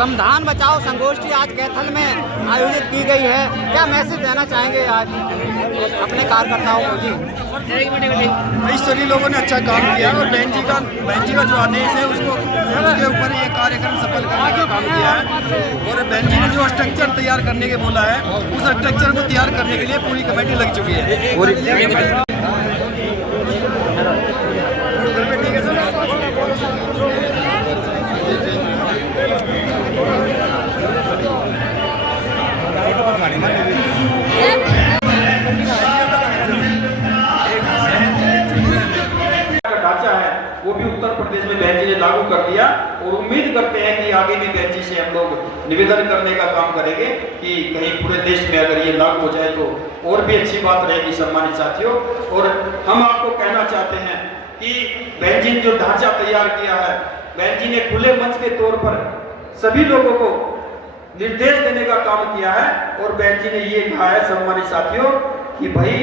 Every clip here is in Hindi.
संविधान बचाओ संगोष्ठी आज कैथल में आयोजित की गई है, क्या मैसेज देना चाहेंगे आज अपने कार्यकर्ताओं को? जी भाई सभी लोगों ने अच्छा काम किया और बहन जी का जो आदेश है उसके ऊपर ये कार्यक्रम सफल करने का काम किया है। और बहन जी ने जो स्ट्रक्चर तैयार करने के बोला है उस स्ट्रक्चर को तैयार करने के लिए पूरी कमेटी लग चुकी है। ढांचा है वो भी उत्तर प्रदेश में बहन जी ने लागू कर दिया और उम्मीद करते हैं कि आगे भी बहन जी से हम लोग निवेदन करने का काम करेंगे कि कहीं पूरे देश में अगर ये लागू हो जाए तो और भी अच्छी बात रहेगी सम्मानित साथियों। और हम आपको कहना चाहते हैं कि बहन जी ने जो ढांचा तैयार किया है, बहन जी ने खुले मंच के तौर पर सभी लोगों को निर्देश देने का काम किया है। और बहन जी ने ये कहा है सम्मानित साथियों कि भाई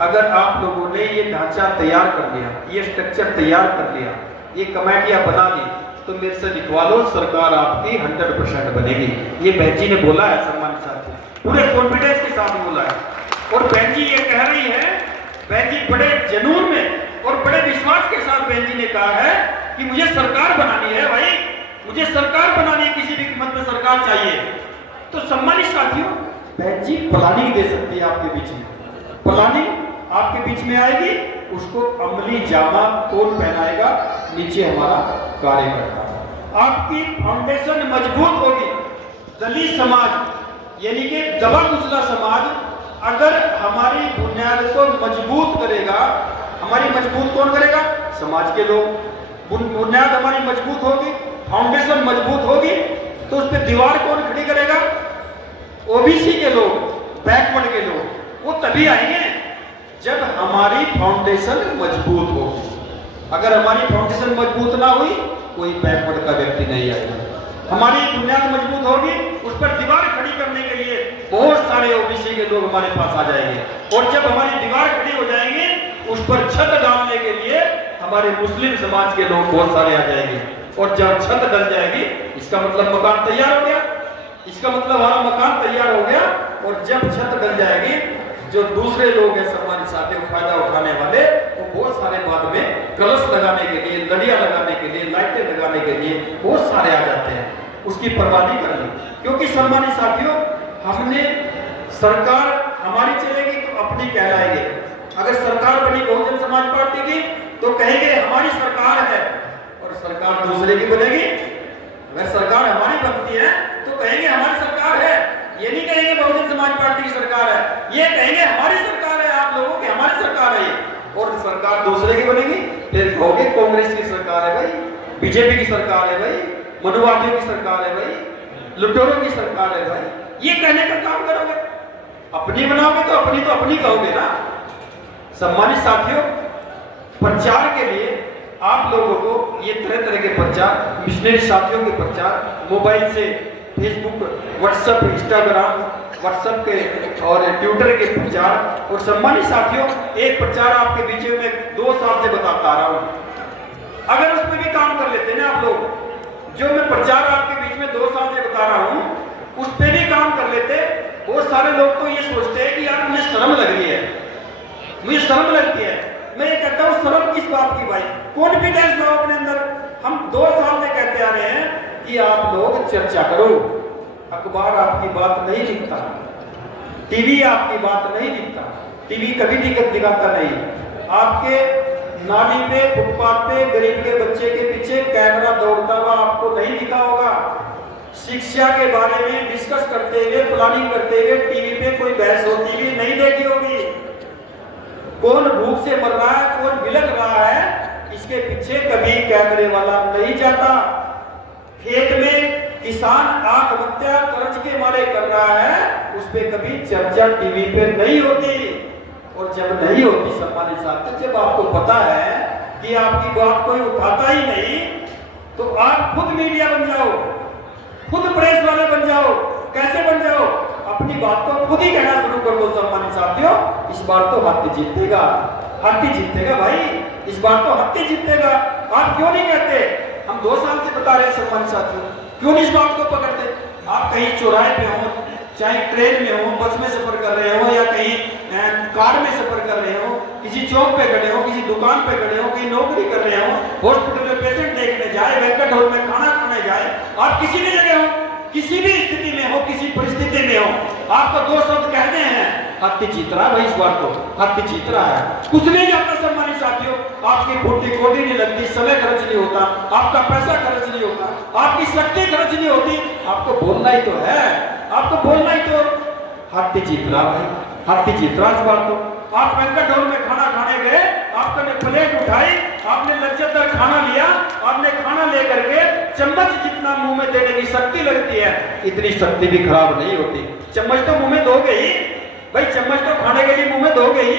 अगर आप लोगों ने ये ढांचा तैयार कर लिया, ये स्ट्रक्चर तैयार कर लिया, ये कमेटियां बना ली तो मेरे से लिखवा लो सरकार आपकी 100% बनेगी। ये बहन जी ने बोला है सम्मानित साथियों, पूरे कॉन्फिडेंस के साथ बोला है। और बहन जी ये कह रही है, बहन जी बड़े जुनून में और बड़े विश्वास के साथ बहन जी ने कहा है कि मुझे सरकार बनानी है भाई, मुझे सरकार बनानी है, किसी भी कीमत में सरकार चाहिए। तो सम्मानित साथियों बहन जी प्लानिंग दे सकती है आपके बीच में, प्लानिंग आपके बीच में आएगी, उसको अमली जामा कौन पहनाएगा? नीचे हमारा कार्यकर्ता। आपकी फाउंडेशन मजबूत होगी, दलित समाज यानी कि दबा कुचला समाज अगर हमारी बुनियाद को मजबूत करेगा, हमारी मजबूत कौन करेगा? समाज के लोग। बुनियाद हमारी मजबूत होगी, फाउंडेशन मजबूत होगी तो उस पर दीवार कौन खड़ी करेगा? ओबीसी के लोग, बैकवर्ड के लोग, वो तभी आएंगे जब हमारी फाउंडेशन मजबूत होगी। अगर हमारी फाउंडेशन मजबूत ना हुई कोई बैकवर्ड का व्यक्ति नहीं आएगा। हमारी बुनियाद मजबूत होगी, उस पर दीवार खड़ी करने के लिए बहुत सारे ओबीसी के लोग हमारे पास आ जाएंगे। और जब हमारी दीवार खड़ी हो जाएंगी उस पर छत डालने के लिए हमारे मुस्लिम समाज के लोग बहुत सारे आ जाएंगे। और जब छत डल जाएगी इसका मतलब मकान तैयार हो गया, इसका मतलब हमारा मकान तैयार हो गया। और जब छत डल जाएगी जो दूसरे लोग हैं सम्मानित साथियों फायदा उठाने वाले, वो बहुत सारे बाद में कलश लगाने के लिए, लड़ियां लगाने के लिए, लाइटें लगाने के लिए बहुत सारे आ जाते हैं, उसकी परवाह नहीं करनी। क्योंकि सम्मानित साथियों हमने सरकार हमारी चलेगी तो अपनी कहलाएगी। अगर सरकार बनी बहुजन समाज पार्टी की तो कहेंगे हमारी सरकार है, और सरकार दूसरे की बनेगी। अगर सरकार हमारी बनती है तो कहेंगे हमारी सरकार है, ये नहीं कहेंगे बहुजन समाज पार्टी की सरकार है, ये कहेंगे हमारी सरकार है, आप लोगों की हमारी सरकार है। और सरकार दूसरे की बनेगी, फिर कहोगे कांग्रेस की सरकार है भाई, बीजेपी की सरकार है भाई, मनुवादियों की सरकार है भाई, लुटेरों की सरकार है भाई। ये कहने का काम करोगे, अपनी बनाओगे तो अपनी कहोगे ना। सम्मानित साथियों प्रचार के लिए आप लोगों को ये तरह तरह के प्रचार, मिशनरी साथियों के प्रचार, मोबाइल से फेसबुक, व्हाट्सएप, इंस्टाग्राम, व्हाट्सएप के और ट्विटर के प्रचार। और सम्मानित साथियों एक प्रचार आपके बीच में 2 साल से बताता आ रहा हूं, अगर उस पर भी काम कर लेते ना आप लोग, जो मैं प्रचार आपके बीच में 2 साल से बता रहा हूं उस पर भी काम कर लेते। बहुत सारे लोग तो ये सोचते हैं कि यार मुझे शर्म लग रही है, मुझे शर्म लगती है। मैं ये कहता हूँ शर्म किस बात की भाई, कॉन्फिडेंस लाओ अपने अंदर। हम 2 साल से कहते आ रहे हैं कि आप लोग चर्चा करो, अखबार आपकी बात नहीं लिखता, टीवी आपकी बात नहीं लिखता, टीवी कभी दिखाता नहीं। आपके नाली पे, फुटपाथ पे गरीब के बच्चे के पीछे कैमरा दौड़ता हुआ आपको नहीं दिखा होगा। शिक्षा के बारे में डिस्कस करते हुए, प्लानिंग करते हुए टीवी पे कोई बहस होती हुई नहीं देखी होगी। कौन भूख से मर रहा है, कौन बिलख रहा है, इसके पीछे कभी कैमरे वाला नहीं जाता। खेत में किसान आत्महत्या कर्ज के मारे कर रहा है, उस पर कभी चर्चा टीवी पे नहीं होती। और जब नहीं होती सम्मानित साथियों, जब आपको पता है कि आपकी बात कोई उठाता ही नहीं, तो आप खुद मीडिया बन जाओ, खुद प्रेस वाले बन जाओ। कैसे बन जाओ? अपनी बात को खुद ही कहना शुरू कर दो सम्मानित साथियों। इस बार तो हाथी जीतेगा, हाथी जीतेगा भाई, इस बार तो हाथी जीतेगा। आप क्यों नहीं कहते? हम 2 साल से बता रहे हैं सम्मानित साथियों, क्यों नहीं इस बात को पकड़ते? आप कहीं चौराहे पे हो, चाहे ट्रेन में हो, बस में सफर कर रहे हो, या कहीं कार में सफर कर रहे हो, किसी चौक पे खड़े हो, किसी दुकान पे खड़े हो, कहीं नौकरी कर रहे हो, हॉस्पिटल में पेशेंट देखने जाए, बैंक्वेट हॉल में खाना खाने जाए, आप किसी भी जगह हो, किसी भी स्थिति में हो, किसी परिस्थिति में हो, आपको दो शब्द कहते हैं, हत्ती जीत रहा है भाई, इस बार तो हत्ती जीत रहा है। कुछ नहीं जाता सम्मानित साथियों, आपकी फुट्टी कोडी नहीं लगती, समय खर्च नहीं होता, आपका पैसा खर्च नहीं होता, आपकी शक्ति खर्च नहीं होती, आपको बोलना ही तो है, आपको बोलना ही तो। हत्ती जीत रहा भाई, हत्ती जीत रहा इस बार तो। आप बैंक्वेट हॉल में खाना खाने गए, आपने प्लेट उठाई, आपने लज्जतदार खाना लिया, आपने खाना लेकर के चम्मच जितना मुंह में देने की शक्ति लगती है, इतनी शक्ति भी खराब नहीं होती। चम्मच तो मुंह में दोगे ही भाई, चम्मच तो खाने के लिए मुंह में दोगे ही,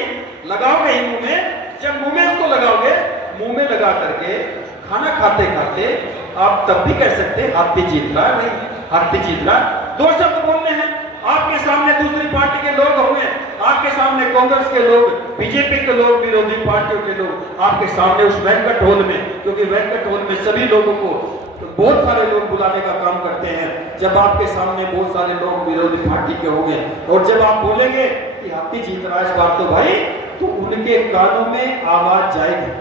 लगाओगे ही मुंह में। जब मुंह में उसको लगाओगे, मुंह में लगा करके खाना खाते खाते आप तब भी कह सकते हैं हत्ती जीत रहा है भाई, हत्ती जीत रहा। दो शब्द बोलने हैं, आपके सामने दूसरी पार्टी के लोग होंगे, आपके सामने कांग्रेस के लोग, बीजेपी के लोग, विरोधी पार्टियों के लोग, आपके सामने उस बैंक्वेट हॉल में, क्योंकि बैंक्वेट हॉल में सभी लोगों को तो बहुत सारे लोग बुलाने का काम करते हैं। जब आपके सामने बहुत सारे लोग विरोधी पार्टी के होंगे और जब आप बोलेंगे कि हत्ती जीत रहा है इस बार तो भाई, तो उनके कानों में आवाज जाएगी,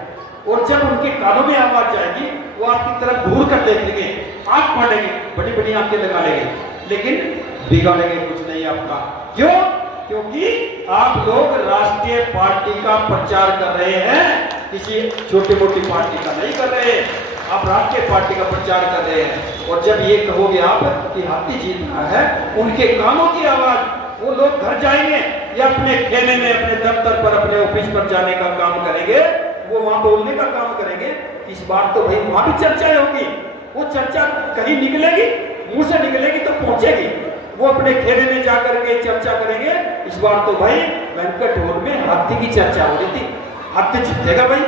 और जब उनके कानों में आवाज जाएगी वो आपकी तरफ घूर कर देख लेंगे, आंख मारेंगे, बड़ी बड़ी आंखें लगा लेंगे, लेकिन बिगाड़ेंगे कुछ नहीं आपका। क्यों? क्योंकि आप लोग राष्ट्रीय पार्टी का प्रचार कर रहे हैं, किसी छोटी मोटी पार्टी का नहीं कर रहे, आप राष्ट्रीय पार्टी का प्रचार कर रहे हैं। और जब ये कहोगे आप कि हत्ती जीत रहा है, उनके कानों की आवाज, वो लोग घर जाएंगे या अपने खेमे में, अपने दफ्तर पर, अपने ऑफिस पर जाने का काम करेंगे, वो वहां बोलने का काम करेंगे। इस बार तो भाई वहां भी चर्चा होगी, वो चर्चा कहीं निकलेगी, मुंह से निकलेगी तो पहुंचेगी, वो अपने खेमे में जाकर के चर्चा करेंगे। इस बार तो भाई बैंक्वेट हॉल में हत्ती की चर्चा हो रही थी, हत्ती जीतेगा भाई,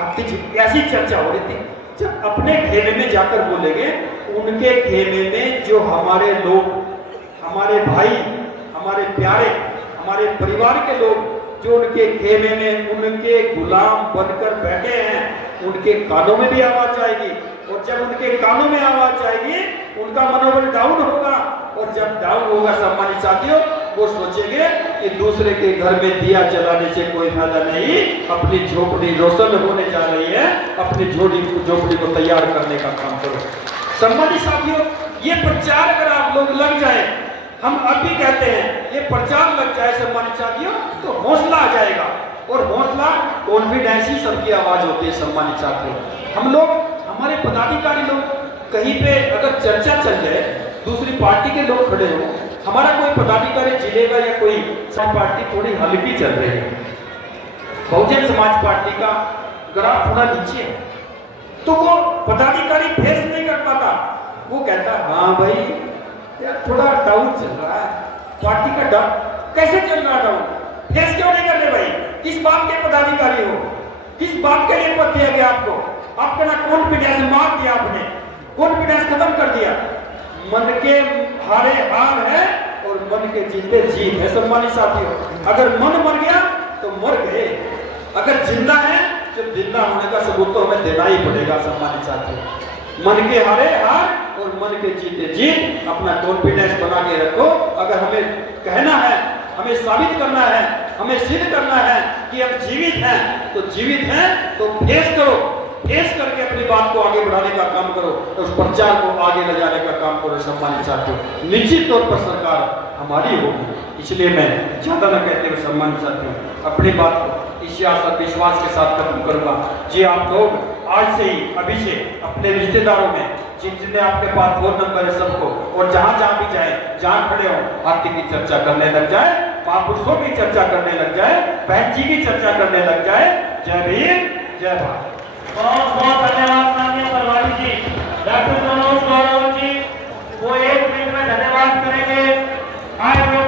हत्ती जीत, ऐसी चर्चा हो रही थी। जब अपने खेमे में जाकर बोलेंगे, उनके खेमे में जो हमारे लोग, हमारे भाई, हमारे प्यारे, हमारे परिवार के लोग जो उनके खेमे में उनके गुलाम बनकर बैठे हैं, उनके कानों में भी आवाज जाएगी, और जब उनके कानों में आवाज जाएगी उनका मनोबल डाउन होगा, और जब डाउन होगा सम्मानित साथियों, वो सोचेंगे कि दूसरे के घर में दिया जलाने से कोई फायदा नहीं, अपनी झोपड़ी रोशन होने जा रही है, अपनी झोपड़ी को तैयार करने का काम करो। सम्मानित साथियों, ये प्रचार अगर आप लोग लग जाए, हम अभी कहते हैं ये प्रचार लग जाए सम्मानित साथियों, तो हौसला आ जाएगा, और हौसला कॉन्फिडेंस ही सबकी आवाज होती है सम्मानित साथियों। हम लोग, हमारे पदाधिकारी लोग, कहीं पे अगर चर्चा चल जाए, दूसरी पार्टी के लोग खड़े हो, हमारा कोई पदाधिकारी जिले का या कोई पार्टी थोड़ी हल्की चल रही है, बहुजन समाज पार्टी का ग्राफ थोड़ा नीचे है, तो वो पदाधिकारी फेस नहीं कर पाता, वो कहता हाँ भाई यार थोड़ा डाउन चल रहा है, पार्टी का डाउन कैसे चल रहा डाउन, फेस क्यों नहीं कर रहे भाई, किस बात के पदाधिकारी हो, किस बात के लिए पद दिया गया आपको, आपका ना कॉन्फिडेंस मार दिया, आपने कॉन्फिडेंस खत्म कर दिया। मन के हारे हार है और मन के जीते जीत है सम्मानित साथियों। अगर मन मर गया तो मर गए, अगर जिंदा है तो जिंदा होने का सबूत तो हमें देना ही पड़ेगा सम्मानित साथियों। मन के हारे हार और मन के जीते जीत, अपना कॉन्फिडेंस बना के रखो। अगर हमें कहना है, हमें साबित करना है, हमें सिद्ध करना है कि हम जीवित हैं, तो जीवित हैं तो फेस करो, फेस करके अपनी बात को आगे बढ़ाने का काम करो, तो उस प्रचार को आगे ले जाने का काम करो सम्मानित साथियों। निश्चित तौर पर सरकार हमारी होगी, इसलिए मैं ज्यादा न कहते हुए सम्मानित साथियों अपनी बात को इस आशा विश्वास के साथ खत्म करूंगा। जी आप लोग आज से ही, अभी से अपने रिश्तेदारों में जिनसे आपके पास फोन नंबर है सबको, और जहां जहां भी जाए, जहां खड़े हो, हत्ती की चर्चा करने लग जाए, महापुरुषों की चर्चा करने लग जाए, बहन जी की चर्चा करने लग जाए। जय भीम, जय भारत। बहुत बहुत धन्यवाद माननीय प्रभारी जी, डॉक्टर मनोज गौरव जी, वो 1 मिनट में धन्यवाद करेंगे। आए लोग